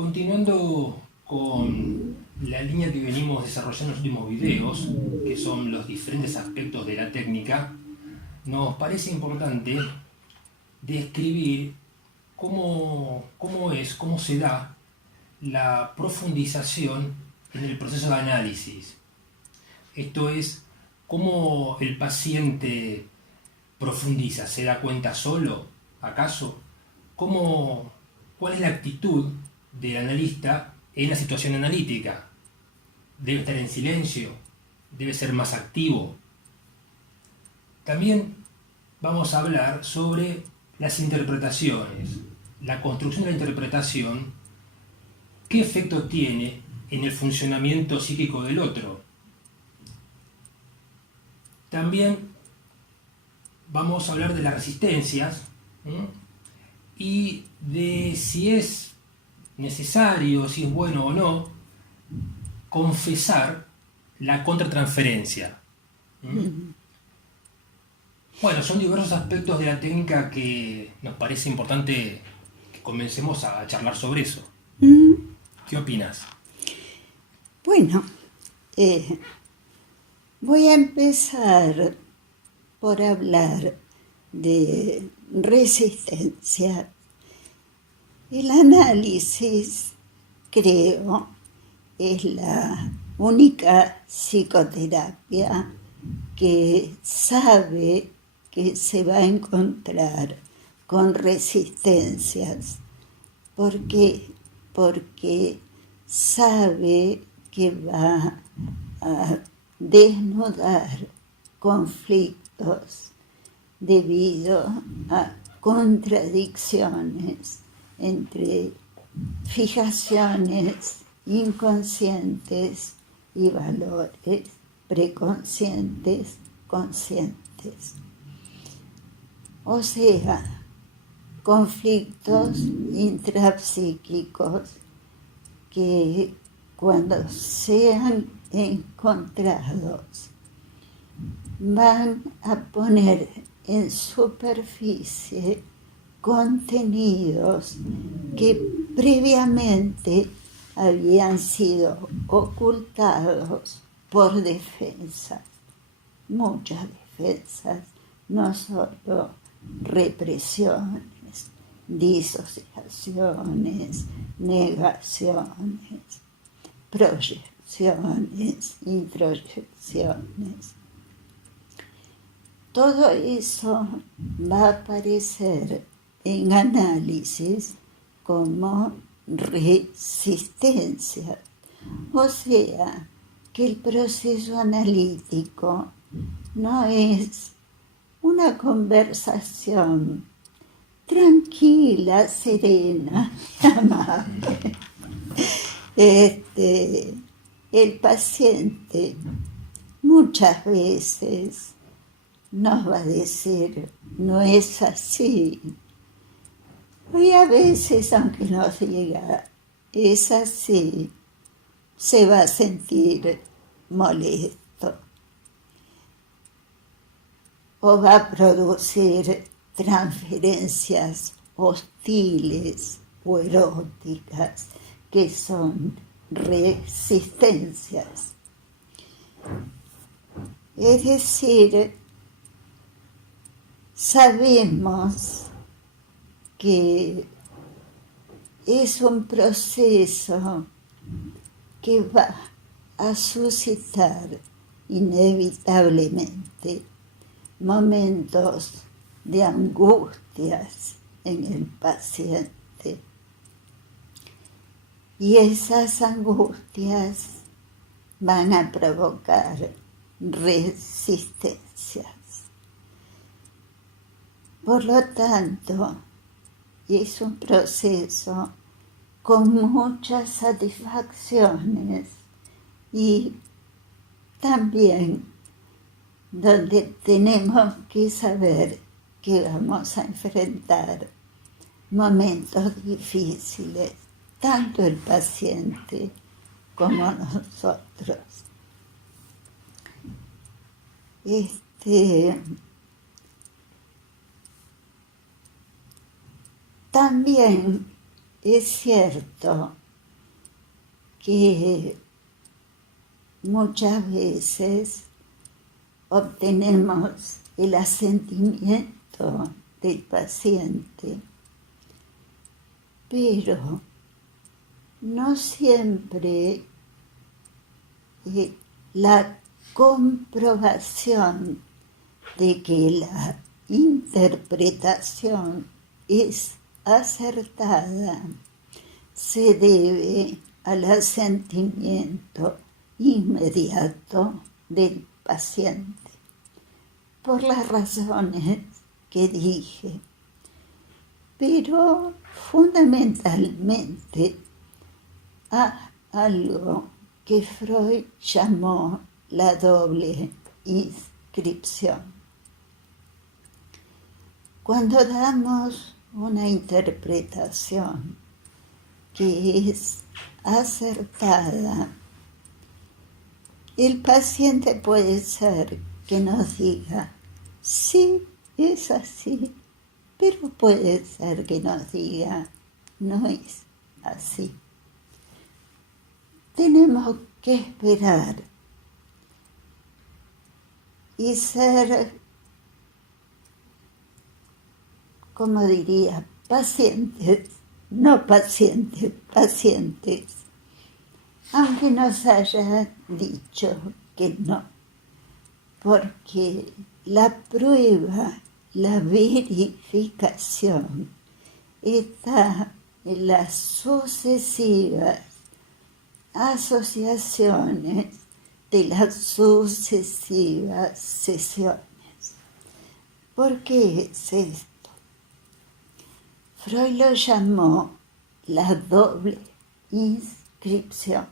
Continuando con la línea que venimos desarrollando en los últimos videos, que son los diferentes aspectos de la técnica, nos parece importante describir cómo se da la profundización en el proceso de análisis. Esto es, cómo el paciente profundiza, ¿se da cuenta solo, acaso? ¿Cuál es la actitud del analista en la situación analítica? ¿Debe estar en silencio? ¿Debe ser más activo? También vamos a hablar sobre las interpretaciones, la construcción de la interpretación, qué efecto tiene en el funcionamiento psíquico del otro. También vamos a hablar de las resistencias, ¿sí? Y de si es necesario, si es bueno o no, confesar la contratransferencia. Bueno, son diversos aspectos de la técnica que nos parece importante que comencemos a charlar sobre eso. ¿Qué opinas? Bueno, voy a empezar por hablar de resistencia. El análisis, creo, es la única psicoterapia que sabe que se va a encontrar con resistencias. ¿Por qué? Porque sabe que va a desnudar conflictos debido a contradicciones entre fijaciones inconscientes y valores preconscientes, conscientes. O sea, conflictos intrapsíquicos que cuando sean encontrados van a poner en superficie contenidos que previamente habían sido ocultados por defensas, muchas defensas, no solo represiones, disociaciones, negaciones, proyecciones, introyecciones. Todo eso va a aparecer en análisis como resistencia. O sea, que el proceso analítico no es una conversación tranquila, serena, amable. El paciente muchas veces nos va a decir, no es así. Y a veces, aunque nos diga, es así, se va a sentir molesto. O va a producir transferencias hostiles o eróticas, que son resistencias. Es decir, sabemos que es un proceso que va a suscitar inevitablemente momentos de angustias en el paciente. Y esas angustias van a provocar resistencias. Por lo tanto, es un proceso con muchas satisfacciones y también donde tenemos que saber que vamos a enfrentar momentos difíciles, tanto el paciente como nosotros. También es cierto que muchas veces obtenemos el asentimiento del paciente, pero no siempre la comprobación de que la interpretación es acertada se debe al asentimiento inmediato del paciente, por las razones que dije. Pero fundamentalmente a algo que Freud llamó la doble inscripción. Cuando damos una interpretación que es acertada, el paciente puede ser que nos diga, sí, es así, pero puede ser que nos diga, no es así. Tenemos que esperar y ser, como diría, pacientes, no pacientes, pacientes, aunque nos haya dicho que no, porque la prueba, la verificación está en las sucesivas asociaciones de las sucesivas sesiones. ¿Por qué es esto? Freud lo llamó la doble inscripción.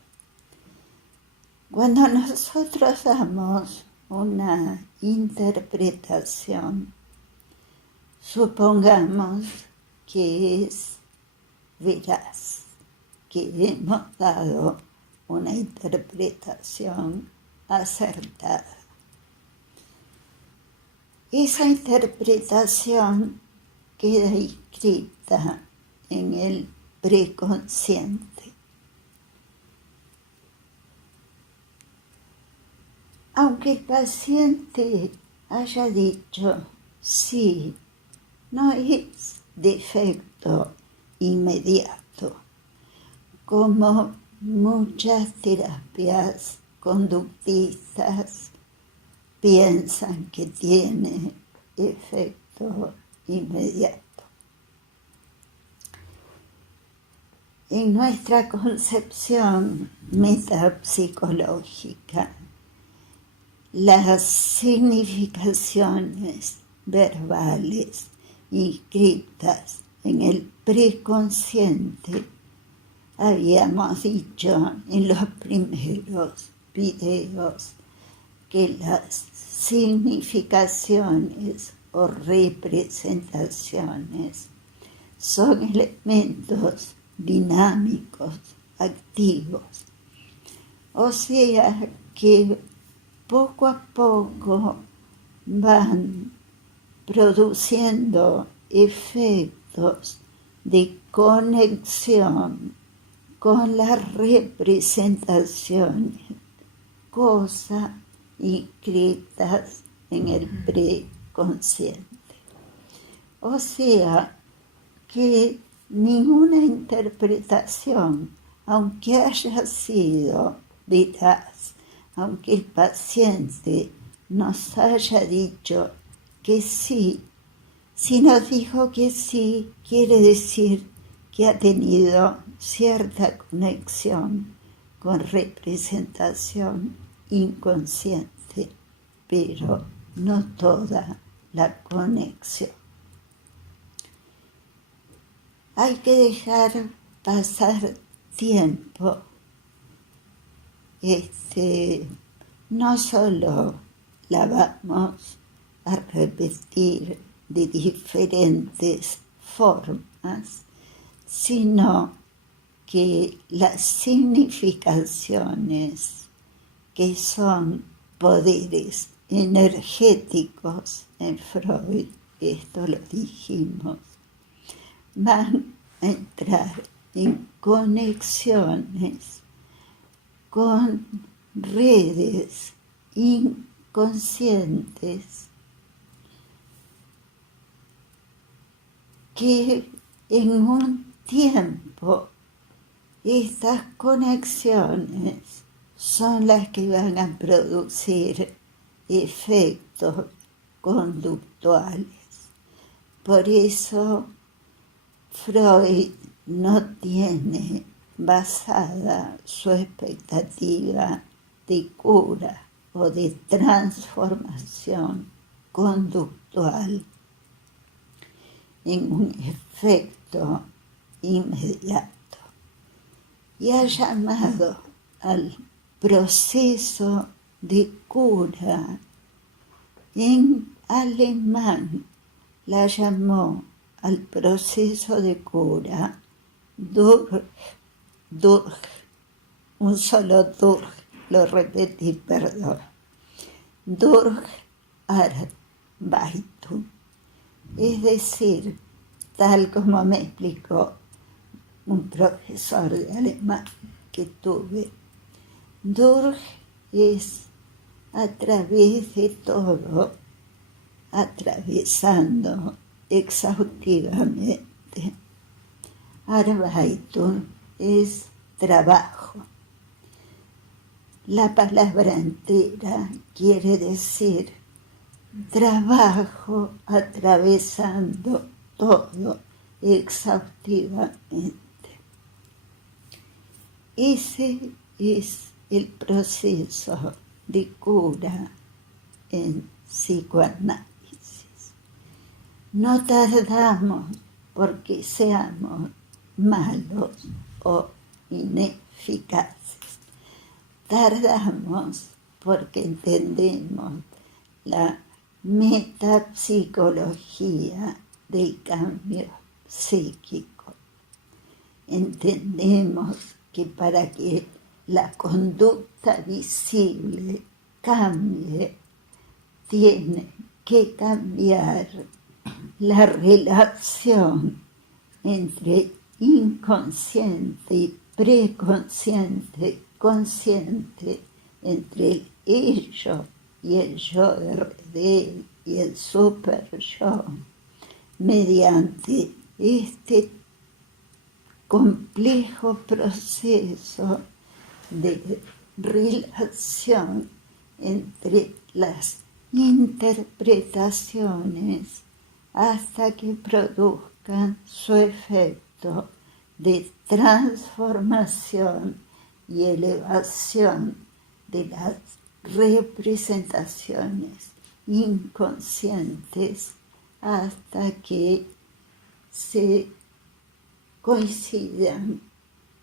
Cuando nosotros damos una interpretación, supongamos que es veraz, que hemos dado una interpretación acertada. Esa interpretación queda inscrita en el preconsciente. Aunque el paciente haya dicho sí, no es de efecto inmediato, como muchas terapias conductistas piensan que tiene efecto inmediato. En nuestra concepción metapsicológica, las significaciones verbales inscritas en el preconsciente, habíamos dicho en los primeros videos que las significaciones o representaciones son elementos dinámicos, activos, o sea que poco a poco van produciendo efectos de conexión con las representaciones, cosas inscritas en el preconsciente. O sea que ninguna interpretación, aunque haya sido veraz, aunque el paciente nos haya dicho que sí, si nos dijo que sí, quiere decir que ha tenido cierta conexión con representación inconsciente, pero no toda la conexión. Hay que dejar pasar tiempo. No solo la vamos a repetir de diferentes formas, sino que las significaciones, que son poderes energéticos en Freud, esto lo dijimos, van a entrar en conexiones con redes inconscientes que en un tiempo estas conexiones son las que van a producir efectos conductuales. Por eso Freud no tiene basada su expectativa de cura o de transformación conductual en un efecto inmediato, y ha llamado al proceso de cura, en alemán la llamó al proceso de cura durch, un solo durch, lo repetí, perdón, Durcharbeitung, es decir, tal como me explicó un profesor de alemán que tuve, durch es a través de todo, atravesando exhaustivamente. Arbeitung es trabajo. La palabra entera quiere decir trabajo atravesando todo exhaustivamente. Ese es el proceso de cura en psicoanálisis. No tardamos porque seamos malos o ineficaces. Tardamos porque entendemos la metapsicología del cambio psíquico. Entendemos que para que la conducta visible cambie, tiene que cambiar la relación entre inconsciente y preconsciente, consciente, entre el ello y el yo RD y el super yo, mediante este complejo proceso de relación entre las interpretaciones hasta que produzcan su efecto de transformación y elevación de las representaciones inconscientes hasta que se coincidan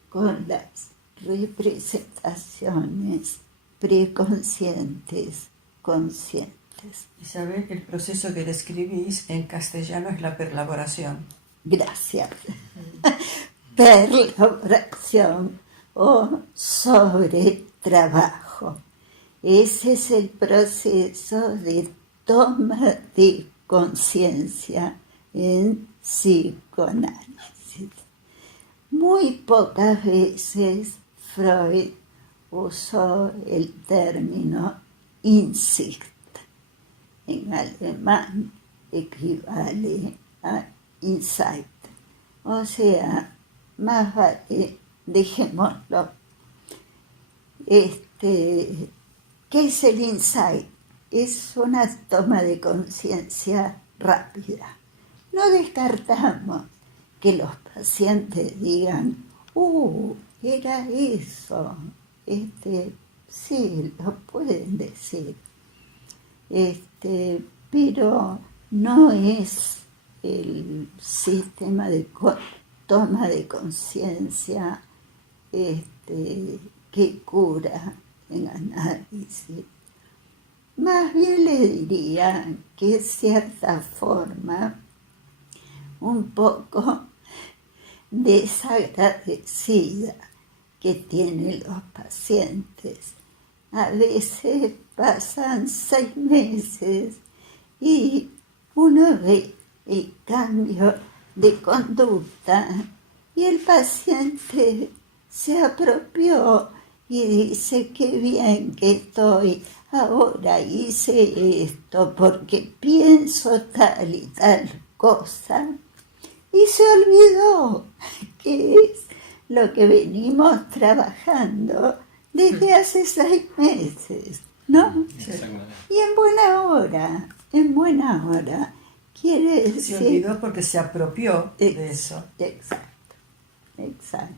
con las representaciones preconscientes conscientes. Isabel, el proceso que describís en castellano es la perlaboración. Gracias. Perlaboración o sobretrabajo. Ese es el proceso de toma de conciencia en psicoanálisis. Muy pocas veces Freud usó el término Insicht. En alemán equivale a Insight. O sea, más vale, dejémoslo. ¿Qué es el Insight? Es una toma de conciencia rápida. No descartamos que los pacientes digan, era eso. Sí, lo pueden decir. Pero no es el sistema de toma de conciencia que cura en análisis. Más bien le diría que es cierta forma un poco desagradecida que tienen los pacientes. A veces pasan 6 meses y uno ve el cambio de conducta y el paciente se apropió y dice qué bien que estoy, ahora hice esto porque pienso tal y tal cosa, y se olvidó que es lo que venimos trabajando desde hace 6 meses, ¿no? Exactamente. Y en buena hora, quiere decir... Se olvidó porque se apropió de eso. Exacto.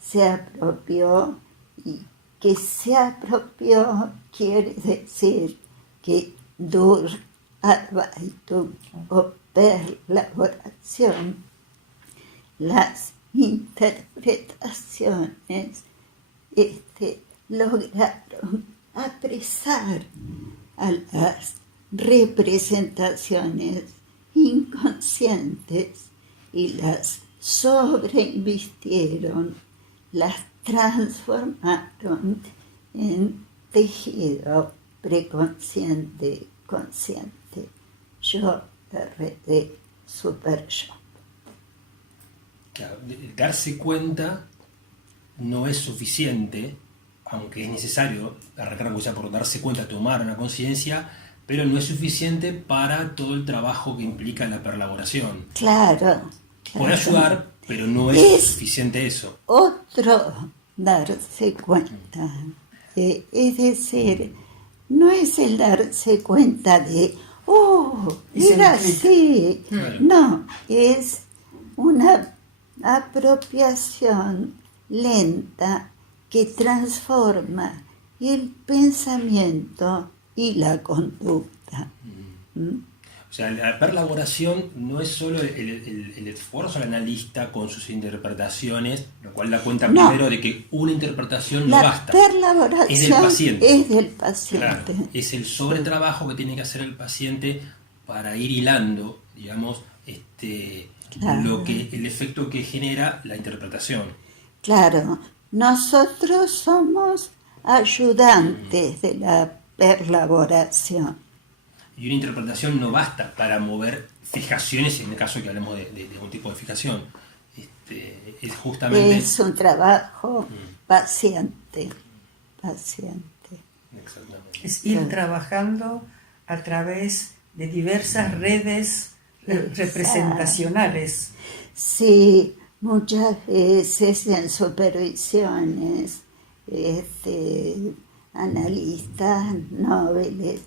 Se apropió, y que se apropió quiere decir que Durarbeitung o perlaboración, las interpretaciones lograron apresar a las representaciones inconscientes y las sobreinvistieron, las transformaron en tejido preconsciente, consciente. Yo, RD, super yo. Claro, darse cuenta no es suficiente, aunque es necesario arrancar por darse cuenta, tomar una conciencia, pero no es suficiente para todo el trabajo que implica la perlaboración. Claro. Puede ayudar, pero no es suficiente eso. Otro darse cuenta. Es decir, no es el darse cuenta de, era así. Claro. No, es una apropiación lenta que transforma el pensamiento y la conducta. O sea, la perlaboración no es solo el esfuerzo del analista con sus interpretaciones, lo cual da cuenta primero de que una interpretación no basta. La perlaboración es del paciente. Es del paciente. Claro, es el sobretrabajo que tiene que hacer el paciente para ir hilando, digamos, el efecto que genera la interpretación. Claro, nosotros somos ayudantes de la perlaboración. Y una interpretación no basta para mover fijaciones, en el caso que hablemos de un tipo de fijación. Es justamente... Es un trabajo paciente. Exactamente. Es ir trabajando a través de diversas redes representacionales. Sí, muchas veces en supervisiones, analistas, noveles,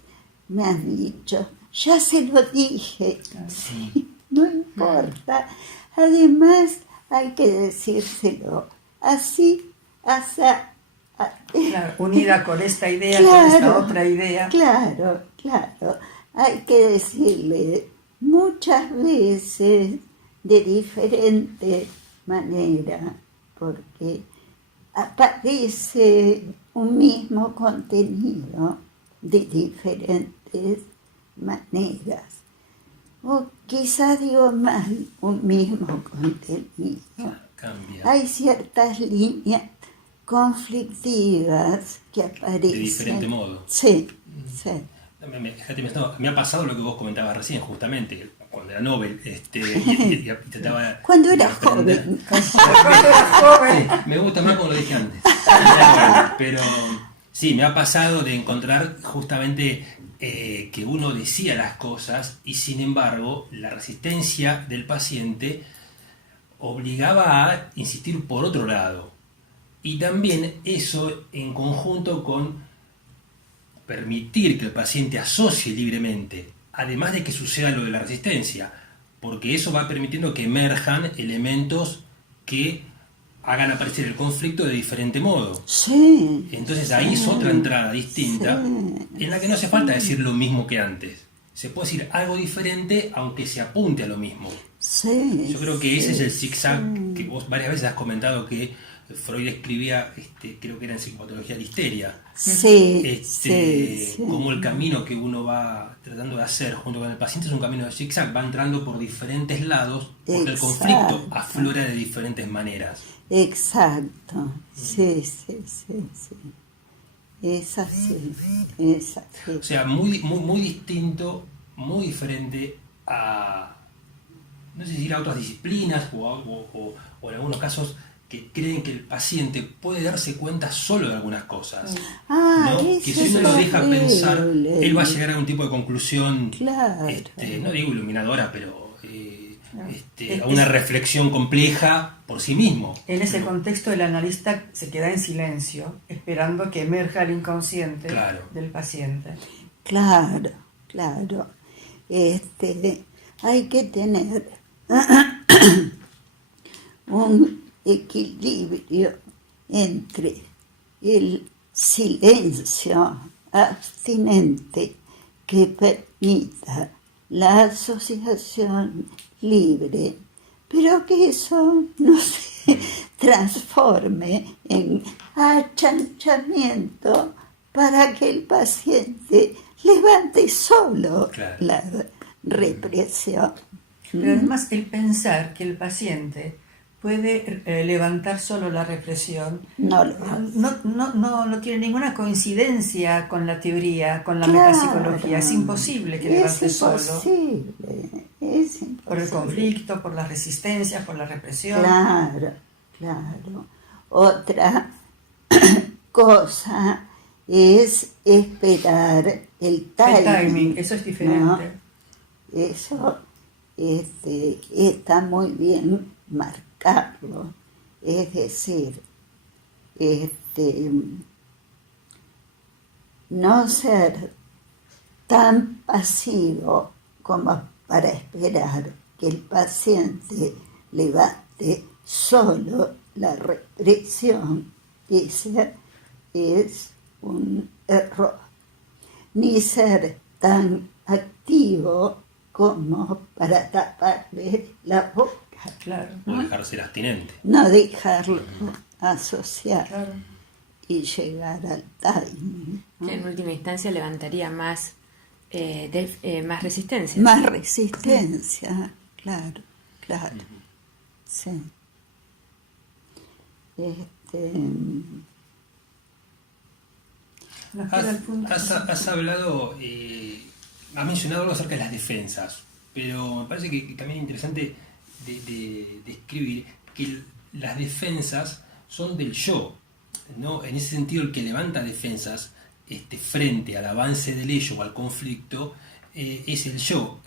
me han dicho, ya se lo dije, sí, no importa. Además, hay que decírselo así, claro, unida con esta idea, con esta otra idea. Claro, hay que decirle muchas veces de diferente manera, porque aparece un mismo contenido de diferentes maneras. O quizá digo mal, un mismo contenido. Cambia. Hay ciertas líneas conflictivas que aparecen. De diferente modo. Sí. Me ha pasado lo que vos comentabas recién, justamente, cuando era Nobel, y trataba... Cuando era joven. Me gusta más como lo dije antes. Pero sí, me ha pasado de encontrar justamente que uno decía las cosas y sin embargo la resistencia del paciente obligaba a insistir por otro lado. Y también eso en conjunto con permitir que el paciente asocie libremente, además de que suceda lo de la resistencia, porque eso va permitiendo que emerjan elementos que hagan aparecer el conflicto de diferente modo. Sí. Entonces ahí es otra entrada distinta, en la que no hace falta decir lo mismo que antes. Se puede decir algo diferente aunque se apunte a lo mismo. Sí. Yo creo que ese es el zigzag que vos varias veces has comentado que Freud escribía, creo que era en Psicopatología de la Histeria. Como el camino que uno va tratando de hacer junto con el paciente es un camino de zigzag, va entrando por diferentes lados, porque el conflicto aflora de diferentes maneras. Exacto, sí. Es así. O sea, muy distinto, muy diferente a, no sé si a otras disciplinas o en algunos casos que creen que el paciente puede darse cuenta solo de algunas cosas. Ah, ¿no? eso Que si uno es lo deja horrible. pensar, él va a llegar a un tipo de conclusión, Claro. no digo iluminadora, pero Es- a una reflexión compleja por sí mismo. En ese contexto, el analista se queda en silencio, esperando que emerja el inconsciente Claro. del paciente. Claro, claro. Hay que tener un equilibrio entre el silencio abstinente que permita la asociación libre, pero que eso no se transforme en achanchamiento para que el paciente levante solo Claro. la represión. Pero además el pensar que el paciente puede levantar solo la represión No lo hace. no tiene ninguna coincidencia con la teoría, con la Claro. metapsicología. Es imposible que levante Es solo. imposible, es imposible. Por el conflicto, por la resistencia, por la represión. Claro, claro. Otra cosa es esperar el timing. El timing, eso es diferente. ¿no? Eso está muy bien marcarlo. Es decir, no ser tan pasivo como para esperar que el paciente levante solo la represión. Ese es un error. Ni ser tan activo como para taparle la boca. Claro, O dejar ser abstinente. No dejarlo asociar claro. y llegar al timing. ¿no? Que en última instancia levantaría más, más resistencia. Más resistencia, claro, claro. Sí. Nos queda el punto. Has hablado, has mencionado algo acerca de las defensas, pero me parece que también es interesante de escribir que las defensas son del yo, ¿no? En ese sentido, el que levanta defensas frente al avance del ello o al conflicto es el yo.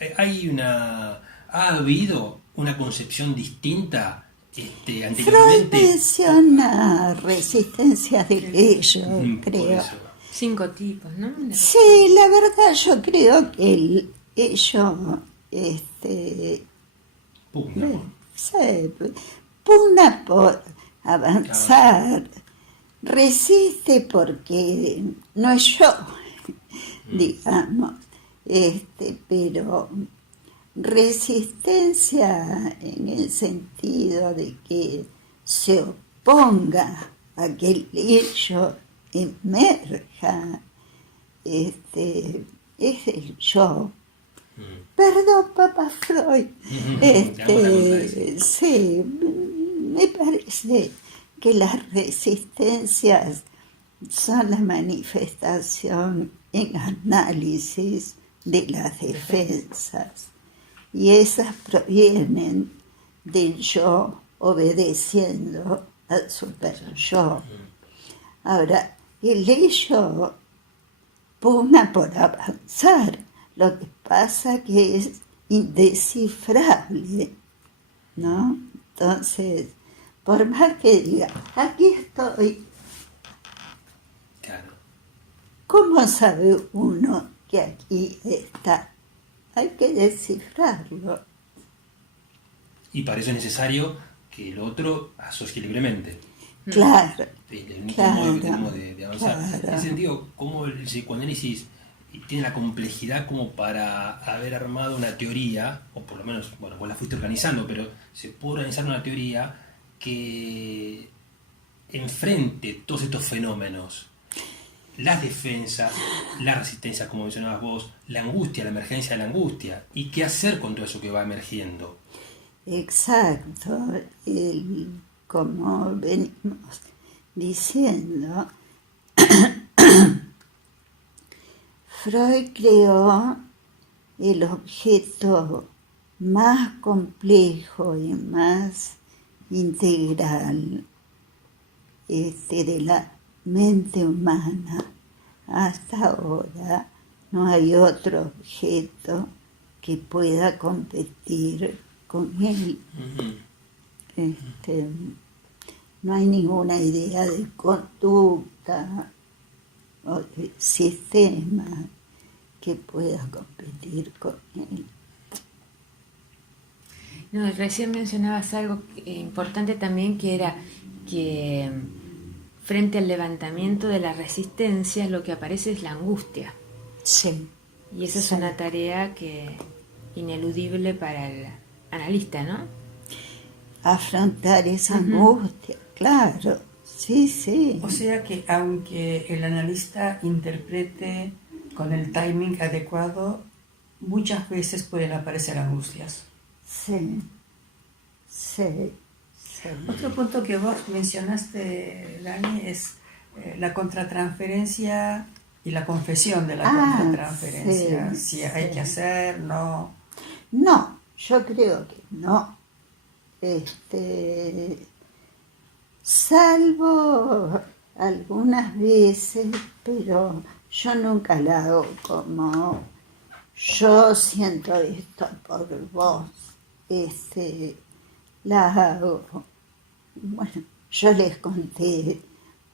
¿Ha habido una concepción distinta Freud anteriormente? menciona resistencia del ello, Por creo. eso. 5 tipos, ¿no? Sí, la verdad yo creo que el ello, Pugna, ¿no? sí, pugna por avanzar, resiste porque no es yo, digamos, pero resistencia en el sentido de que se oponga a que el ello emerja, es el yo. Perdón, papá Freud. Sí, me parece que las resistencias son la manifestación en análisis de las defensas. Y esas provienen del yo obedeciendo al super yo. Ahora, el ello pugna por avanzar. Lo que pasa que es indescifrable, ¿no? Entonces, por más que diga, aquí estoy, Claro. ¿cómo sabe uno que aquí está? Hay que descifrarlo. Y para eso es necesario que el otro asocie libremente. Claro, El único claro, modo que tenemos de avanzar. claro. En ese sentido, cómo el psicoanálisis tiene la complejidad como para haber armado una teoría, o por lo menos, bueno, vos la fuiste organizando, pero se puede organizar una teoría que enfrente todos estos fenómenos. Las defensas, la resistencia, como mencionabas vos, la angustia, la emergencia de la angustia, y qué hacer con todo eso que va emergiendo. Exacto. Como venimos diciendo, Freud creó el objeto más complejo y más integral de la mente humana, hasta ahora no hay otro objeto que pueda competir con él. No hay ninguna idea de conducta o de sistema que pueda competir con él. No, recién mencionabas algo importante también, que era que frente al levantamiento de la resistencia lo que aparece es la angustia. Sí. Y esa es una tarea que ineludible para el analista, ¿no? Afrontar esa angustia, claro, sí. O sea que aunque el analista interprete con el timing adecuado, muchas veces pueden aparecer angustias. Sí. Otro punto que vos mencionaste, Dani, es la contratransferencia y la confesión de la contratransferencia. Si hay que hacer, no. No, yo creo que no. Salvo algunas veces, pero yo nunca la hago como yo siento esto por vos. La hago. Bueno, yo les conté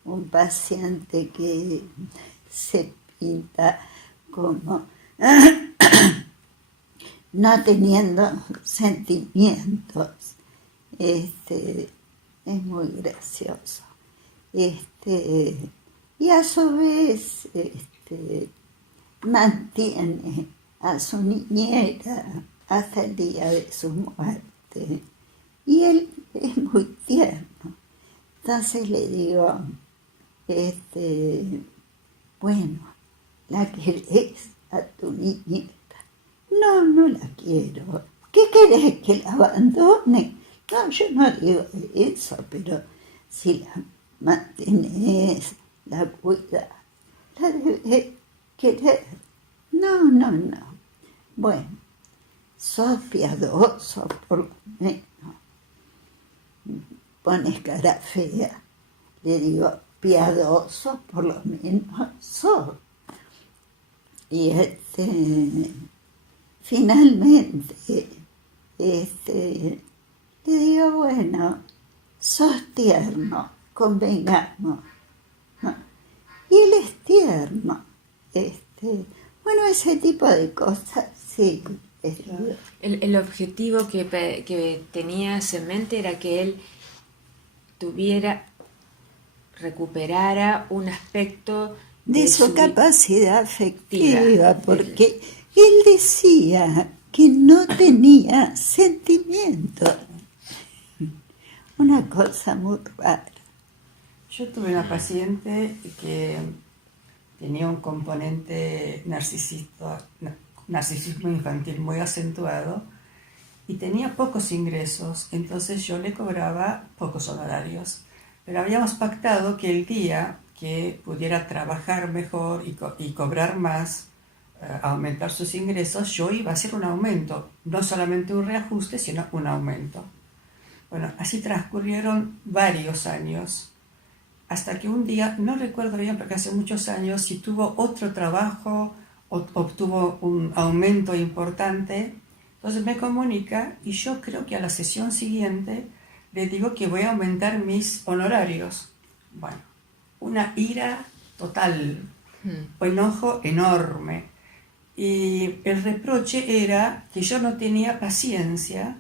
un paciente que se pinta como no teniendo sentimientos. Es muy gracioso. Y a su vez mantiene a su niñera hasta el día de su muerte. Y él es muy tierno. Entonces le digo, bueno, ¿la querés a tu niñera? No la quiero. ¿Qué querés, que la abandone? No, yo no digo eso, pero si la mantenés, la cuidas, la debes querer. No. Bueno, sos piadoso, por lo menos. Pones cara fea. Le digo, piadoso, por lo menos sos. Y finalmente, le digo, bueno, sos tierno, convengamos. Y él es tierno. Bueno, ese tipo de cosas, sí. El objetivo que tenías en mente era que él recuperara un aspecto de su capacidad afectiva, porque él decía que no tenía sentimientos. Una cosa muy rara. Yo tuve una paciente que tenía un componente narcisismo infantil muy acentuado y tenía pocos ingresos, entonces yo le cobraba pocos honorarios. Pero habíamos pactado que el día que pudiera trabajar mejor y cobrar más, aumentar sus ingresos, yo iba a hacer un aumento, no solamente un reajuste, sino un aumento. Bueno, así transcurrieron varios años, hasta que un día, no recuerdo bien porque hace muchos años, si tuvo otro trabajo, obtuvo un aumento importante, entonces me comunica y yo creo que a la sesión siguiente le digo que voy a aumentar mis honorarios. Bueno, una ira total, un enojo enorme. Y el reproche era que yo no tenía paciencia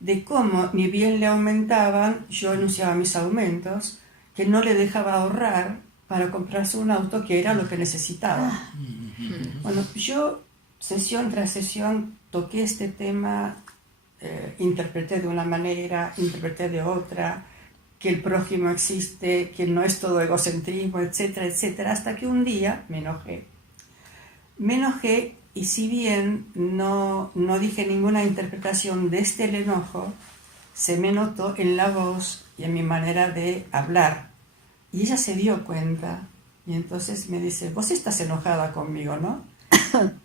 de cómo ni bien le aumentaban, yo anunciaba mis aumentos, que no le dejaba ahorrar para comprarse un auto que era lo que necesitaba. Bueno, yo sesión tras sesión toqué este tema, interpreté de una manera, interpreté de otra, que el prójimo existe, que no es todo egocentrismo, etcétera, etcétera, hasta que un día me enojé. Y si bien no dije ninguna interpretación desde el enojo, se me notó en la voz y en mi manera de hablar. Y ella se dio cuenta y entonces me dice, vos estás enojada conmigo, ¿no?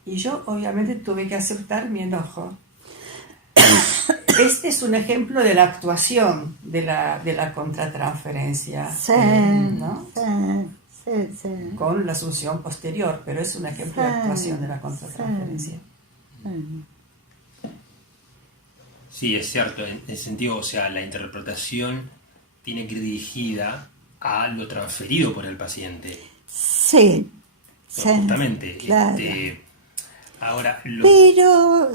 Y yo obviamente tuve que aceptar mi enojo. Este es un ejemplo de la actuación de la contratransferencia, Sí, ¿no? sí. Con la asunción posterior, pero es un ejemplo de actuación de la contratransferencia. Sí, es cierto, en el sentido, o sea, la interpretación tiene que ir dirigida a lo transferido por el paciente. Sí, Justamente. claro. Ahora, Pero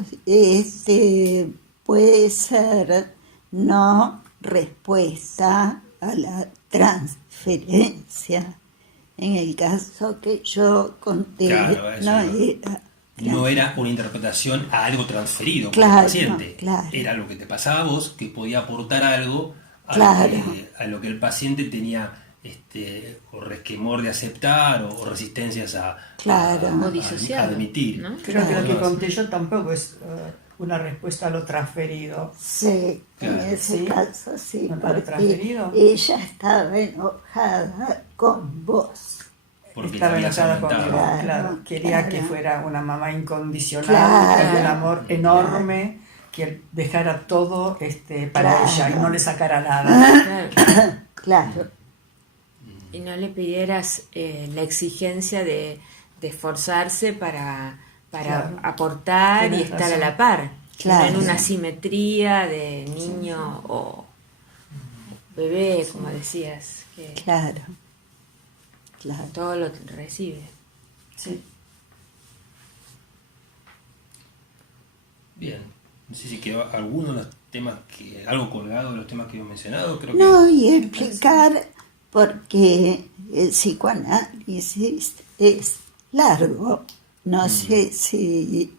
puede ser no respuesta a la transferencia. En el caso que yo conté, Claro, eso no era una interpretación a algo transferido por el Claro, paciente. claro. Era lo que te pasaba a vos, que podía aportar algo a, Claro. a lo que el paciente tenía o resquemor de aceptar o resistencias a, Claro. a O disociado, admitir. ¿no? Creo que lo que No, conté yo tampoco es una respuesta a lo transferido. Sí, Claro. en ese ¿Sí? caso sí, ¿No te lo porque transferido? ella estaba enojada con vos. Porque Estaba la habías enojada aumentado. conmigo, Claro, claro. Quería claro. que fuera una mamá incondicional, Claro. con un amor enorme, que dejara todo para Claro. ella y no le sacara nada. Claro. Claro, Y no le pidieras la exigencia de esforzarse para Claro. aportar y Tienes estar razón. a la par, Claro. no en una simetría de niño o bebé, como decías, que claro. todo lo recibe. Sí. Bien. No sé si quedó alguno de los temas algo colgado de los temas que hemos mencionado. Creo No, y explicar por qué el psicoanálisis es largo. No sé si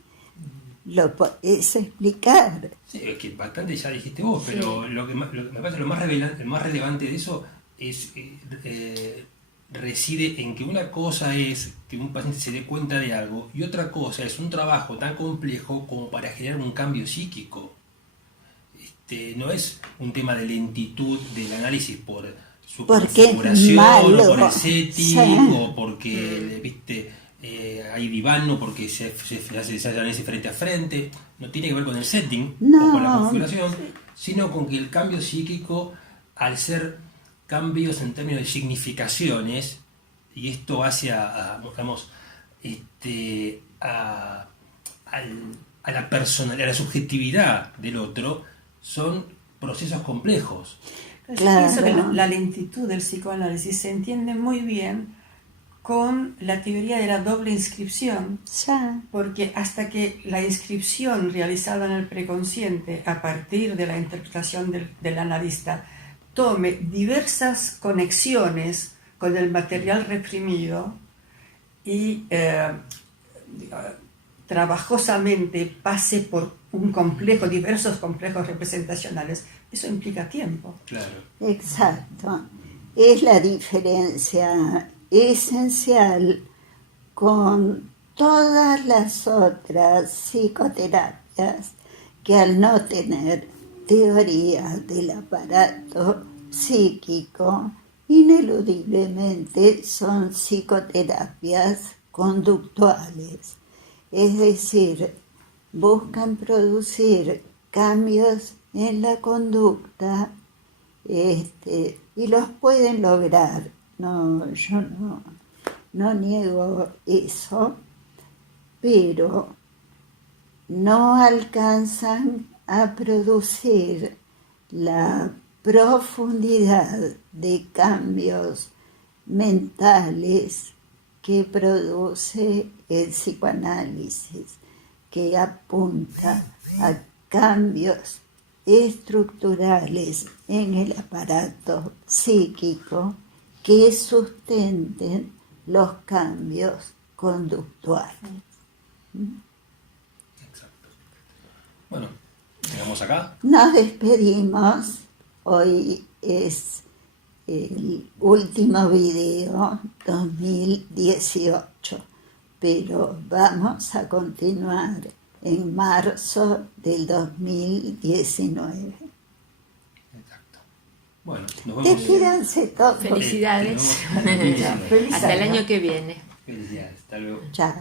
lo podés explicar. Sí, es que bastante ya dijiste vos, pero lo que me parece lo más relevante de eso es reside en que una cosa es que un paciente se dé cuenta de algo y otra cosa es un trabajo tan complejo como para generar un cambio psíquico. No es un tema de lentitud del análisis por su Porque configuración malo. o por el setting Sí. o porque hay divano porque se hace análisis frente a frente. No tiene que ver con el setting No. o con la configuración, sino con que el cambio psíquico, al ser cambios en términos de significaciones, y esto hace a la personalidad, a la subjetividad del otro, son procesos complejos. Yo Claro. pienso que la lentitud del psicoanálisis se entiende muy bien con la teoría de la doble inscripción, Ya, porque hasta que la inscripción realizada en el preconsciente a partir de la interpretación del analista tome diversas conexiones con el material reprimido y trabajosamente pase por diversos complejos representacionales, eso implica tiempo. Claro. exacto. Es la diferencia esencial con todas las otras psicoterapias que al no tener teoría del aparato psíquico, ineludiblemente son psicoterapias conductuales. Es decir, buscan producir cambios en la conducta y los pueden lograr. No, yo no niego eso, pero no alcanzan a producir la profundidad de cambios mentales que produce el psicoanálisis, que apunta a cambios estructurales en el aparato psíquico que sustenten los cambios conductuales. Exacto. Bueno, llegamos acá. Nos despedimos. Hoy es el último video 2018, pero vamos a continuar en marzo del 2019. Exacto. Bueno, nos vemos. Despídanse todos. Felicidades. Felicidades. Feliz Hasta el año. año que viene. Felicidades. Hasta luego. Chao.